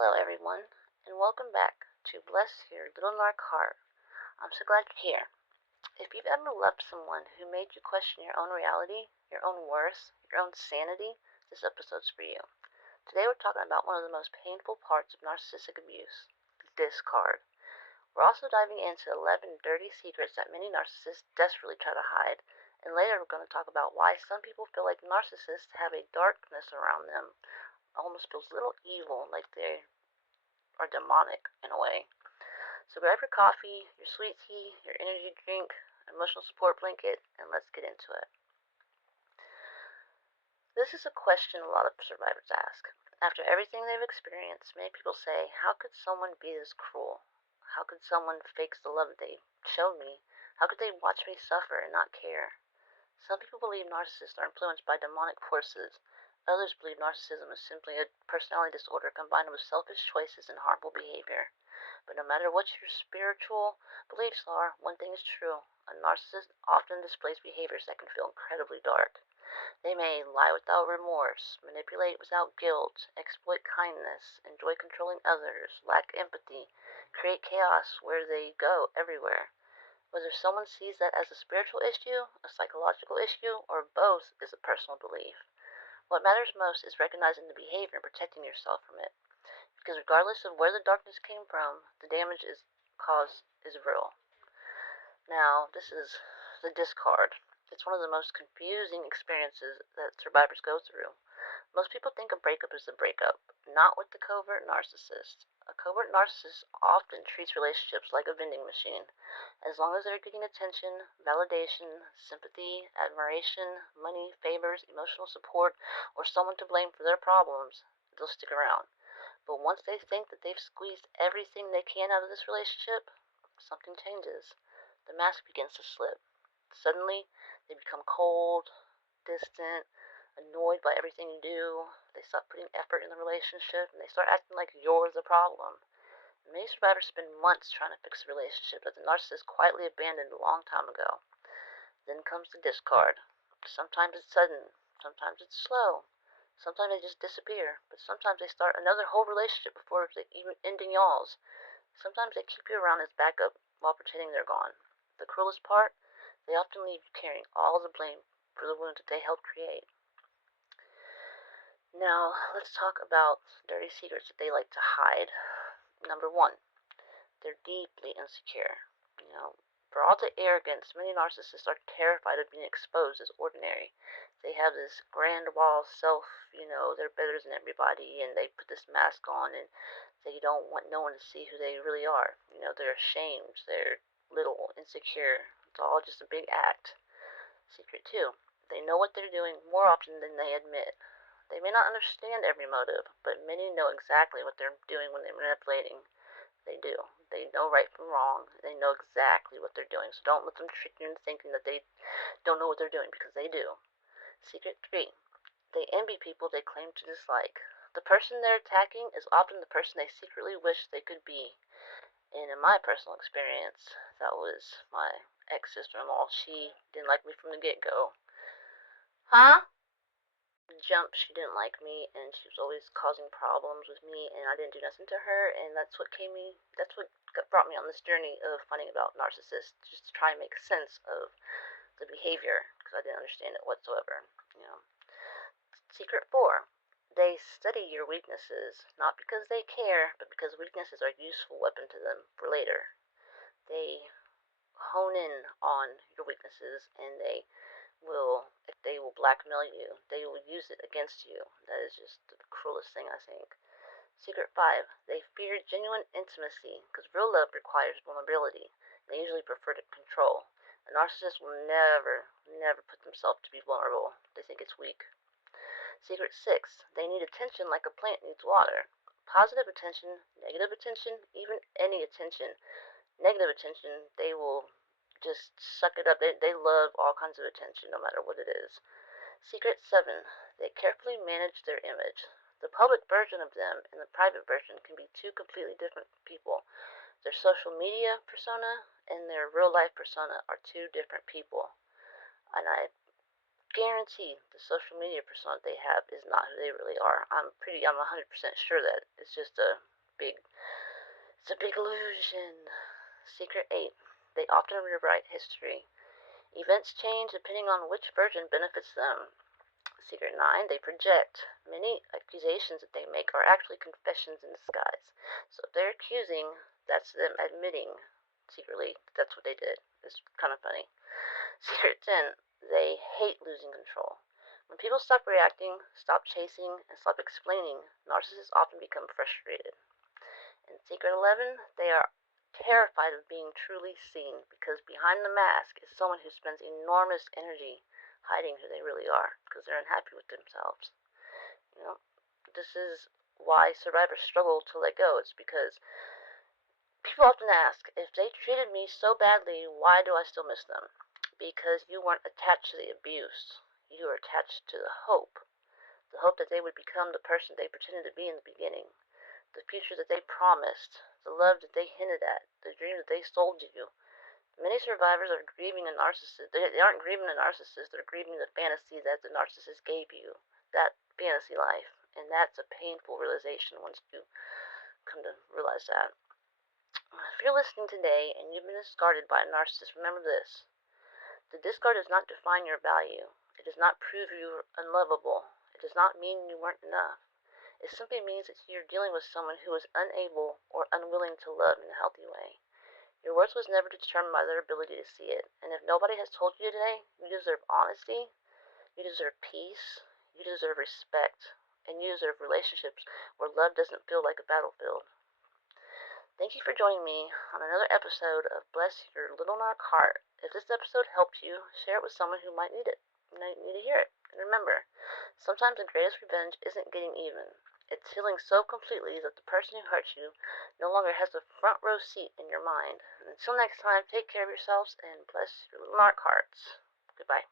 Hello, everyone, and welcome back to Bless Your Little Narc Heart. I'm so glad you're here. If you've ever loved someone who made you question your own reality, your own worth, your own sanity, this episode's for you. Today we're talking about one of the most painful parts of narcissistic abuse, discard. We're also diving into 11 dirty secrets that many narcissists desperately try to hide, and later we're going to talk about why some people feel like narcissists have a darkness around them, almost feels a little evil, like they are demonic in a way. So grab your coffee, your sweet tea, your energy drink, emotional support blanket, and let's get into it. This is a question a lot of survivors ask. After everything they've experienced, many people say, how could someone be this cruel? How could someone fake the love they showed me? How could they watch me suffer and not care? Some people believe narcissists are influenced by demonic forces. Others believe narcissism is simply a personality disorder combined with selfish choices and harmful behavior. But no matter what your spiritual beliefs are, one thing is true. A narcissist often displays behaviors that can feel incredibly dark. They may lie without remorse, manipulate without guilt, exploit kindness, enjoy controlling others, lack empathy, create chaos where they go everywhere. Whether someone sees that as a spiritual issue, a psychological issue, or both is a personal belief. What matters most is recognizing the behavior and protecting yourself from it. Because regardless of where the darkness came from, the damage is caused is real. Now, this is the discard. It's one of the most confusing experiences that survivors go through. Most people think a breakup is a breakup, not with the covert narcissist. A covert narcissist often treats relationships like a vending machine. As long as they're getting attention, validation, sympathy, admiration, money, favors, emotional support, or someone to blame for their problems, they'll stick around. But once they think that they've squeezed everything they can out of this relationship, something changes. The mask begins to slip. Suddenly, they become cold, distant, annoyed by everything you do. They stop putting effort in the relationship, and they start acting like you're the problem. Many survivors spend months trying to fix a relationship that the narcissist quietly abandoned a long time ago. Then comes the discard. Sometimes it's sudden, sometimes it's slow. Sometimes they just disappear, but sometimes they start another whole relationship before even ending y'all's. Sometimes they keep you around as backup while pretending they're gone. The cruelest part? They often leave you carrying all the blame for the wounds that they helped create. Now, let's talk about dirty secrets that they like to hide. Number one, they're deeply insecure. For all the arrogance, many narcissists are terrified of being exposed as ordinary. They have this grand wall self, they're better than everybody, and they put this mask on, and they don't want no one to see who they really are. They're ashamed, they're little, insecure. It's all just a big act. Secret two, they know what they're doing more often than they admit. They may not understand every motive, but many know exactly what they're doing when they're manipulating. They do. They know right from wrong. They know exactly what they're doing. So don't let them trick you into thinking that they don't know what they're doing, because they do. Secret three, they envy people they claim to dislike. The person they're attacking is often the person they secretly wish they could be. And in my personal experience, that was my ex-sister-in-law. She didn't like me from the get-go. Huh? Jump, she didn't like me, and she was always causing problems with me, and I didn't do nothing to her, and that's what brought me on this journey of finding about narcissists, just to try and make sense of the behavior, because I didn't understand it whatsoever. Secret four, they study your weaknesses, not because they care, but because weaknesses are a useful weapon to them for later. They hone in on your weaknesses, and if they will blackmail you, they will use it against you. That is just the cruelest thing, I think. Secret five, they fear genuine intimacy, because real love requires vulnerability. They usually prefer to control. A narcissist will never put themselves to be vulnerable. They think it's weak. Secret six, they need attention like a plant needs water. Positive attention, negative attention, even any attention. Negative attention, they will just suck it up. They love all kinds of attention, no matter what it is. Secret seven, they carefully manage their image. The public version of them and the private version can be two completely different people. Their social media persona and their real life persona are two different people. And I guarantee the social media persona they have is not who they really are. I'm 100% sure that it's just it's a big illusion. Secret 8. They often rewrite history. Events change depending on which version benefits them. Secret 9. They project. Many accusations that they make are actually confessions in disguise. So if they're accusing, that's them admitting secretly that's what they did. It's kind of funny. Secret 10. They hate losing control. When people stop reacting, stop chasing, and stop explaining, narcissists often become frustrated. In Secret 11, they are terrified of being truly seen because behind the mask is someone who spends enormous energy hiding who they really are because they're unhappy with themselves. You know, this is why survivors struggle to let go. It's because people often ask, if they treated me so badly, why do I still miss them? Because you weren't attached to the abuse. You were attached to the hope. The hope that they would become the person they pretended to be in the beginning. The future that they promised. The love that they hinted at. The dream that they sold you. Many survivors are grieving a narcissist. They aren't grieving a narcissist. They're grieving the fantasy that the narcissist gave you. That fantasy life. And that's a painful realization once you come to realize that. If you're listening today and you've been discarded by a narcissist, remember this. The discard does not define your value. It does not prove you unlovable. It does not mean you weren't enough. It simply means that you're dealing with someone who is unable or unwilling to love in a healthy way. Your worth was never determined by their ability to see it. And if nobody has told you today, you deserve honesty, you deserve peace, you deserve respect, and you deserve relationships where love doesn't feel like a battlefield. Thank you for joining me on another episode of Bless Your Little Narc Heart. If this episode helped you, share it with someone who might need to hear it. And remember, sometimes the greatest revenge isn't getting even. It's healing so completely that the person who hurt you no longer has a front row seat in your mind. And until next time, take care of yourselves and bless your little narc hearts. Goodbye.